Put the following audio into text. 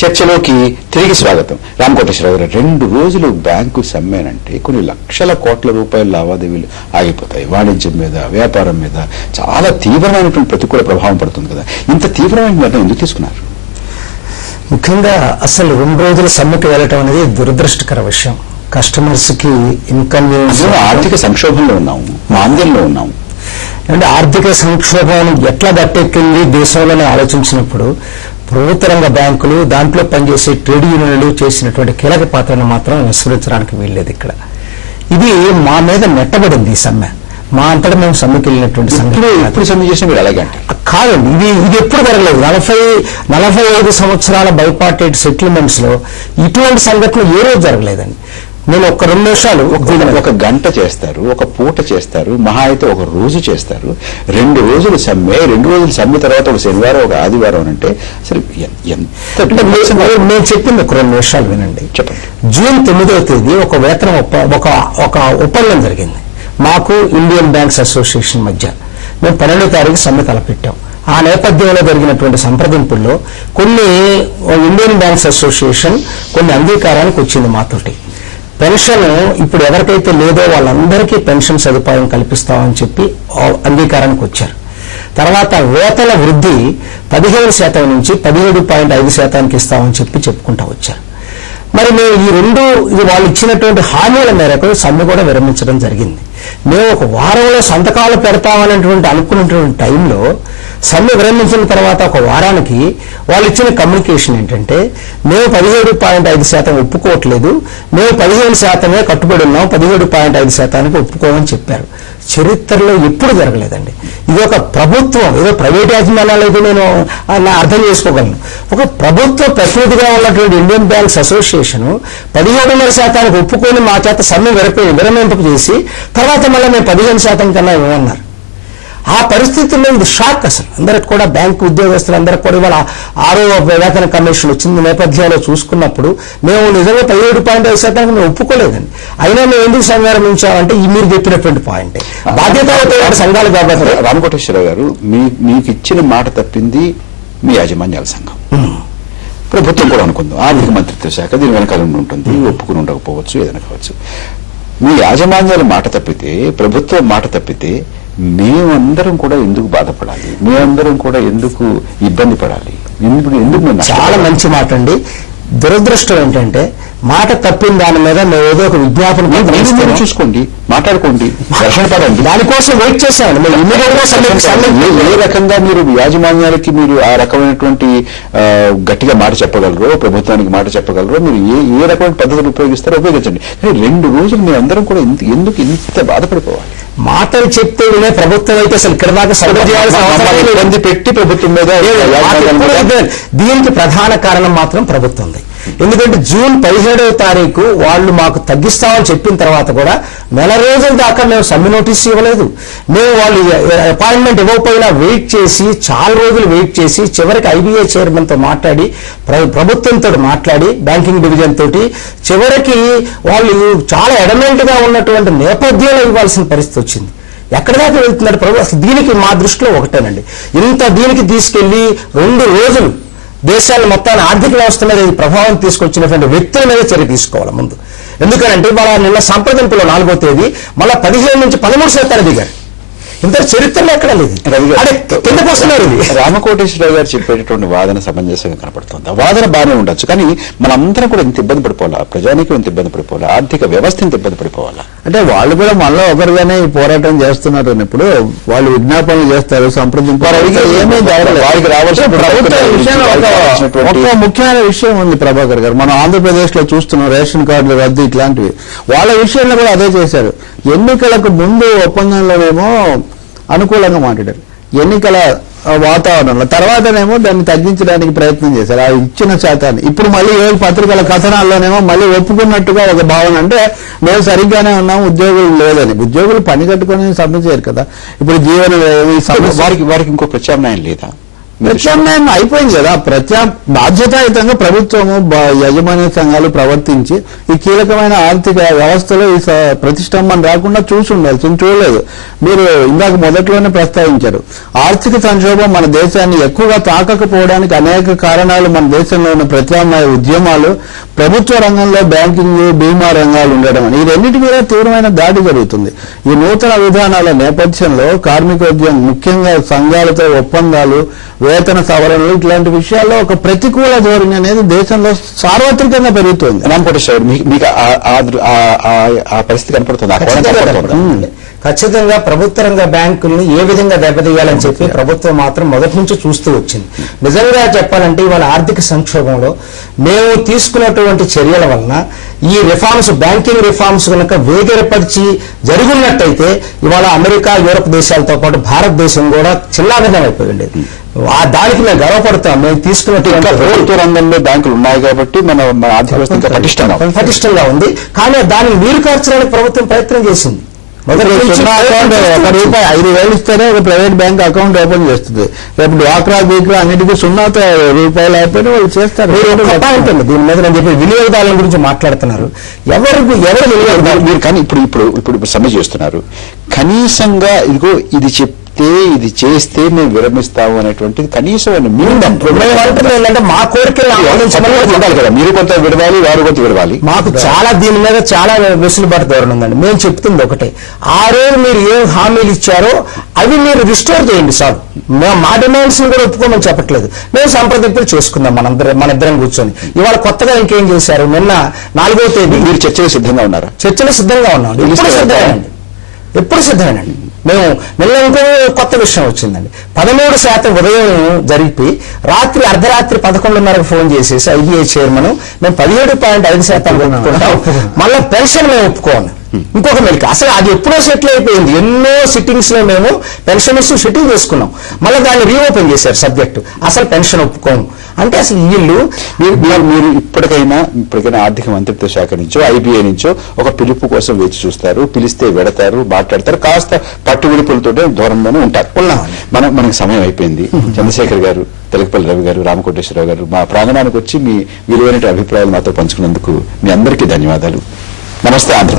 చర్చలోకి తిరిగి స్వాగతం. రామకోటేశ్వరరావు గారు, 2 రోజులు బ్యాంకు సమ్మెనంటే కొన్ని లక్షల కోట్ల రూపాయల లావాదేవీలు ఆగిపోతాయి. వాణిజ్యం మీద, వ్యాపారం మీద చాలా తీవ్రమైనటువంటి ప్రతికూల ప్రభావం పడుతుంది కదా. ఇంత తీవ్రమైన నిర్ణయం ఎందుకు తీసుకున్నారు? ముఖ్యంగా అసలు 2 రోజుల సమ్మెకి వెళ్ళటం అనేది దురదృష్టకర విషయం. కస్టమర్స్ కి ఇన్కన్వీనియన్స్. ఆర్థిక సంక్షోభంలో ఉన్నాము, మాంద్యంలో ఉన్నాము. అంటే ఆర్థిక సంక్షోభాన్ని ఎట్లా దట్టెక్కింది దేశంలోనే ఆలోచించినప్పుడు ప్రభుత్వ రంగ బ్యాంకులు, దాంట్లో పనిచేసే ట్రేడ్ యూనియన్లు చేసినటువంటి కీలక పాత్రను మాత్రం విస్మరించడానికి వీల్లేదు. ఇక్కడ ఇది మా మీద నెట్టబడింది ఈ సమ్మె. మా అంతటా మేము సమ్మెకి వెళ్ళినటువంటి ఇప్పుడు సమ్మె చేసిన మీరు అలాగే కాదండి. ఇది ఎప్పుడు జరగలేదు. 45 సంవత్సరాల బైపార్టైట్ సెటిల్మెంట్స్ లో ఇటువంటి సంఘటన ఏ రోజు జరగలేదండి. నేను 1-2 నిమిషాలు ఒక గంట చేస్తారు, ఒక పూట చేస్తారు, మహా అయితే ఒక రోజు చేస్తారు. 2 రోజులు సమ్మె, 2 రోజులు సమ్మె తర్వాత ఒక శనివారం, ఒక ఆదివారం అంటే అసలు నేను చెప్పింది 1-2 నిమిషాలు వినండి. చెప్పండి. జూన్ 9వ తేదీ ఒక వేతన ఒక ఒప్పందం జరిగింది మాకు ఇండియన్ బ్యాంక్స్ అసోసియేషన్ మధ్య. మేము 12వ తారీఖు సమ్మె తలపెట్టాం. ఆ నేపథ్యంలో జరిగినటువంటి సంప్రదింపుల్లో కొన్ని ఇండియన్ బ్యాంక్స్ అసోసియేషన్ కొన్ని అంగీకారానికి వచ్చింది మాతోటి. పెన్షన్ ఇప్పుడు ఎవరికైతే లేదో వాళ్ళందరికీ పెన్షన్ సదుపాయం కల్పిస్తామని చెప్పి అంగీకారానికి వచ్చారు. తర్వాత వేతన వృద్ధి 15% నుంచి 17.5% ఇస్తామని చెప్పుకుంటా వచ్చారు. మరి మేము ఇది వాళ్ళు ఇచ్చినటువంటి హామీల మేరకు సమ్మె కూడా విరమించడం జరిగింది. మేము ఒక వారంలో సంతకాలు పెడతామనేటువంటి అనుకున్నటువంటి టైంలో సమ్మె విరమించిన తర్వాత ఒక వారానికి వాళ్ళు ఇచ్చిన కమ్యూనికేషన్ ఏంటంటే, మేము 17.5% ఒప్పుకోవట్లేదు, మేము 15% కట్టుబడి ఉన్నాం, 17.5% ఒప్పుకోమని చెప్పారు. చరిత్రలో ఎప్పుడు జరగలేదండి. ఇది ఒక ప్రభుత్వం, ఏదో ప్రైవేట్ యాజమాన్యాలు అయితే నేను అర్థం చేసుకోగలను. ఒక ప్రభుత్వ ప్రతినిధిగా ఉన్నటువంటి ఇండియన్ బ్యాంక్స్ అసోసియేషన్ 17.5% ఒప్పుకొని మా చేత సమ్మె విరమింప చేసి తర్వాత మళ్ళీ మేము 15% కన్నా ఇవ్వమన్నారు. ఆ పరిస్థితుల్లో ఇది షాక్. అసలు అందరికి కూడా, బ్యాంకు ఉద్యోగస్తులందరికీ కూడా ఇవాళ 6వ వేతన కమిషన్ వచ్చిన నేపథ్యంలో చూసుకున్నప్పుడు మేము నిజంగా 17.5% మేము ఒప్పుకోలేదండి. అయినా మేము ఎందుకు సంఘాలు ఉంచామంటే ఈ మీరు చెప్పినటువంటి పాయింటే, బాధ్యత సంఘాలు కాబట్టి. రామకోటేశ్వరరావు గారు, మీకు ఇచ్చిన మాట తప్పింది మీ యాజమాన్యాల సంఘం, ప్రభుత్వం కూడా అనుకుందాం, ఆర్థిక మంత్రిత్వ శాఖ దీని వెనకాల ఉంటుంది, ఒప్పుకుని ఉండకపోవచ్చు, ఏదైనా కావచ్చు. మీ యాజమాన్యాల మాట తప్పితే, ప్రభుత్వం మాట తప్పితే మేమందరం కూడా ఎందుకు బాధపడాలి? మేమందరం కూడా ఎందుకు ఇబ్బంది పడాలి? ఎందుకు చాలా మంచి మాట అండి. దురదృష్టం ఏంటంటే మాట తప్పిన దాని మీద మేము ఏదో ఒక విజ్ఞాపన చూసుకోండి, మాట్లాడుకోండి, ఘర్షణ పడండి. దానికోసం వెయిట్ చేసామండి. ఏ రకంగా మీరు యాజమాన్యాలకి మీరు ఆ రకమైనటువంటి గట్టిగా మాట చెప్పగలరో, ప్రభుత్వానికి మాట చెప్పగలరో, మీరు ఏ రకమైన పద్ధతులు ఉపయోగిస్తారో ఉపయోగించండి. కానీ 2 రోజులు మేము అందరం కూడా ఎందుకు ఇంత బాధపడిపోవాలి? మాటలు చెప్తే వినే ప్రభుత్వం అయితే అసలు ఇక్కడ దాకా సర్వ చేయాల్సిన అవసరం ఇబ్బంది పెట్టి ప్రభుత్వం మీద. దీనికి ప్రధాన కారణం మాత్రం ప్రభుత్వం. ఎందుకంటే జూన్ 17వ తారీఖు వాళ్ళు మాకు తగ్గిస్తామని చెప్పిన తర్వాత కూడా నెల రోజుల దాకా మేము సమ్మె నోటీస్ ఇవ్వలేదు. మేము వాళ్ళు అపాయింట్మెంట్ ఇవ్వకపోయినా వెయిట్ చేసి, చాలా రోజులు వెయిట్ చేసి, చివరికి IBA చైర్మన్ తో మాట్లాడి, ప్రభుత్వంతో మాట్లాడి, బ్యాంకింగ్ డివిజన్ తోటి, చివరికి వాళ్ళు చాలా ఎడమెంట్ గా ఉన్నటువంటి నేపథ్యంలో ఇవ్వాల్సిన పరిస్థితి వచ్చింది. ఎక్కడ దాకా వెళ్తున్నాడు ప్రభు? అసలు దీనికి మా దృష్టిలో ఒకటేనండి, దీనికి తీసుకెళ్లి 2 రోజులు దేశాన్ని మొత్తాన్ని ఆర్థిక వ్యవస్థ మీద ప్రభావం తీసుకొచ్చినటువంటి వ్యక్తుల మీద చర్య తీసుకోవాలి ముందు. ఎందుకంటే వాళ్ళ నిన్న సంప్రదింపులో 4వ తేదీ మళ్ళా 15 నుంచి 13% దిగారు. ఇంత చరిత్రలో ఎక్కడ లేదు. కిందకు వస్తున్నారు. రామకోటేశ్వరరావు గారు చెప్పేటటువంటి వాదన సమంజసంగా కనపడుతుంది. వాదన బాగానే ఉండొచ్చు, కానీ మనందరం కూడా ఇంత ఇబ్బంది పడిపోవాలా? ప్రజానికి ఇంత ఇబ్బంది పడిపోవాలా? ఆర్థిక వ్యవస్థ ఇంత ఇబ్బంది పడిపోవాలా? అంటే వాళ్ళు కూడా మనలో ఒకరుగానే ఈ పోరాటం చేస్తున్నారు అన్నప్పుడు వాళ్ళు విజ్ఞాపనలు చేస్తారు, సంప్రదింపారు. ఏమీ జరగలేదు. వారికి రావాల్సిన ఒక ముఖ్యమైన విషయం ఉంది ప్రభాకర్ గారు. మనం ఆంధ్రప్రదేశ్ లో చూస్తున్నాం, రేషన్ కార్డులు రద్దు, ఇట్లాంటివి. వాళ్ళ విషయంలో కూడా అదే చేశారు. ఎన్నికలకు ముందు ఒప్పందంలోనేమో అనుకూలంగా మాట్లాడారు, ఎన్నికల వాతావరణంలో. తర్వాతనేమో దాన్ని తగ్గించడానికి ప్రయత్నం చేశారు, ఆ ఇచ్చిన శాతాన్ని. ఇప్పుడు మళ్ళీ 7 పత్రికల కథనాల్లోనేమో మళ్ళీ ఒప్పుకున్నట్టుగా ఒక భావన. అంటే మేము సరిగ్గానే ఉన్నాం, ఉద్యోగులు లేదని. ఉద్యోగులు పని కట్టుకొని సమ్మె చేయరు కదా. ఇప్పుడు జీవన వారికి ఇంకో ప్రత్యామ్నాయం లేదా? ప్రత్యామ్నాయం అయిపోయింది కదా. బాధ్యతాయుతంగా ప్రభుత్వము యాజమాన్య సంఘాలు ప్రవర్తించి ఈ కీలకమైన ఆర్థిక వ్యవస్థలో ఈ ప్రతిష్టంభన రాకుండా చూడలేదు. మీరు ఇందాక మొదట్లోనే ప్రస్తావించారు, ఆర్థిక సంక్షోభం మన దేశాన్ని ఎక్కువగా తాకకపోవడానికి అనేక కారణాలు మన దేశంలో ఉన్న ప్రత్యామ్నాయ ఉద్యమాలు, ప్రభుత్వ రంగంలో బ్యాంకింగ్, బీమా రంగాలు ఉండడం అని, ఈ రెండింటి మీద తీవ్రమైన దాడి జరుగుతుంది. ఈ నూతన విధానాల నేపథ్యంలో కార్మికోద్యమం, ముఖ్యంగా సంఘాలతో ఒప్పందాలు, వేతన సవరణలు, ఇట్లాంటి విషయాల్లో ఒక ప్రతికూల ధోరణి అనేది దేశంలో సార్వత్రికంగా పెరుగుతుంది. రామకోటేశ్వర మీకు ఆ పరిస్థితి కనపడుతుంది. ఖచ్చితంగా ప్రభుత్వ రంగ బ్యాంకుల్ని ఏ విధంగా దెబ్బతీయాలని చెప్పి ప్రభుత్వం మాత్రం మొదటి నుంచి చూస్తూ వచ్చింది. నిజంగా చెప్పాలంటే ఇవాళ ఆర్థిక సంక్షోభంలో మేము తీసుకున్నటువంటి చర్యల వలన ఈ రిఫార్మ్స్, బ్యాంకింగ్ రిఫార్మ్స్ కనుక వేగరపరిచి జరిగినట్టయితే ఇవాళ అమెరికా, యూరప్ దేశాలతో పాటు భారతదేశం కూడా చిల్లాభిన్నం అయిపోయి ఉండేది. దానికి మేము గర్వపడతాం. మేము తీసుకున్నటువంటి ప్రభుత్వ రంగంలో బ్యాంకులు ఉన్నాయి కాబట్టి మన ఆర్థిక వ్యవస్థ పటిష్టంగా ఉంది. కానీ దాన్ని నీరు కార్చడానికి ప్రభుత్వం ప్రయత్నం చేసింది. సున్నా అకౌంట్ ₹1 5,000 ఇస్తేనే ఒక ప్రైవేట్ బ్యాంక్ అకౌంట్ ఓపెన్ చేస్తుంది. రేపు డ్వాక్రా, బీక్రా అన్నిటికీ ₹0 అయిపోయినా వాళ్ళు చేస్తారు. దీని మీద నేను చెప్పి వినియోగదారుల గురించి మాట్లాడుతున్నారు. ఎవరు వినియోగదారు మీరు కానీ ఇప్పుడు సమ్మె చేస్తున్నారు. కనీసంగా ఇదిగో ఇది ఇది చేస్తే మేము విరమిస్తాము అనేటువంటిది కనీసం ఏంటంటే మా కోరికలు ఉండాలి కదా. మీరు కొంత విడవాలి, వారు కొంత విడవాలి. మాకు చాలా దీని మీద చాలా వెసులుబాటు ధోరణి ఉందండి. మేము చెప్తుంది ఒకటే, ఆ రోజు మీరు ఏం హామీలు ఇచ్చారో అవి మీరు రిస్టోర్ చేయండి సార్. మా డిమాండ్స్ కూడా ఒప్పుకోమని చెప్పట్లేదు. మేము సంప్రదింపులు చేసుకుందాం మన ఇద్దరం కూర్చొని. ఇవాళ కొత్తగా ఇంకేం చేశారు, నిన్న 4వ తేదీ మీరు చర్చలు సిద్ధంగా ఉన్నారా? చర్చలు సిద్ధంగా ఉన్నాం. ఎప్పుడు సిద్ధమేనండి. మేము నిన్న ఇంకో కొత్త విషయం వచ్చిందండి. 13% ఉదయం జరిపి రాత్రి అర్ధరాత్రి 11:30కు ఫోన్ చేసేసి IBI చైర్మన్ మేము 17.5% ఒప్పుకుంటాం, మళ్ళీ పెన్షన్ మేము ఒప్పుకోవాలి. ఇంకొక మెలిక అసలు అది ఎప్పుడో సెటిల్ అయిపోయింది. ఎన్నో సిట్టింగ్స్ లో మేము పెన్షనర్స్ సిట్టింగ్ చేసుకున్నాం, మళ్ళీ దాన్ని రీఓపెన్ చేశారు సబ్జెక్టు. అసలు పెన్షన్ ఒప్పుకోము అంటే అసలు వీళ్ళు మీరు ఇప్పటికైనా ఆర్థిక మంత్రిత్వ శాఖ నుంచో IBI నుంచో ఒక పిలుపు కోసం వేచి చూస్తారు. పిలిస్తే వెడతారు, మాట్లాడతారు, కాస్త పట్టుబిడుపులతో దూరంలోనే ఉంటారు. మనకి సమయం అయిపోయింది. చంద్రశేఖర్ గారు, తెలకపల్లి రవి గారు, రామకోటేశ్వరరావు గారు మా ప్రాంగణానికి వచ్చి మీ విలువైన అభిప్రాయాలు మాతో పంచుకున్నందుకు మీ అందరికీ ధన్యవాదాలు. నమస్తే ఆంధ్ర.